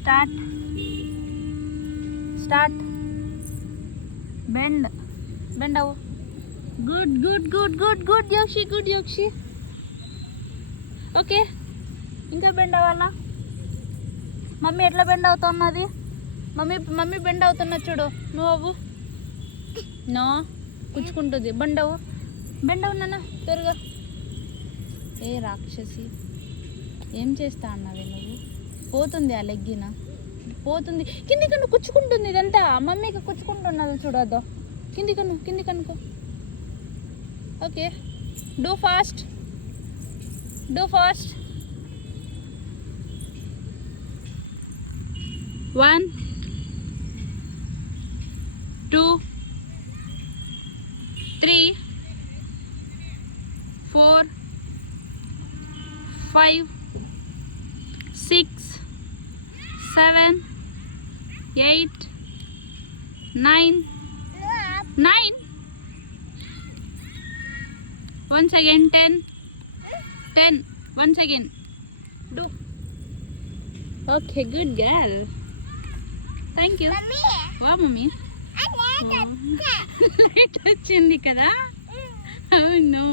Start start. Bend bend అవ్వు. Good good good good good Yakshi, good Yakshi. Okay, ఇంకా bend అవ్వాలా? Mummy ఎట్లా bend అవుతున్నది? మమ్మీ మమ్మీ బెండ్ అవుతున్నా చూడు. నువ్వు అవ్వు. నో, పుచ్చుకుంటుంది. బెండ్ అవ్వు, బెండ్ అవ్వు నాన్న త్వరగా. ఏ రాక్షసి, ఏం చేస్తా అన్నావే నువ్వు? పోతుంది ఆ లెగ్గిన, పోతుంది కింది కన్ను, కుచ్చుకుంటుంది. ఇదంతా మమ్మీకి కుచ్చుకుంటున్నది చూడద్దు. కింది కన్ను, కింది కనుకో. Okay, do fast, do fast. 1 2 3 4 5 6 7 8 9 9. Once again 10 10. Once again do. Okay, good girl. Thank you. Wow, mommy. Light వచ్చింది కదా. Oh no.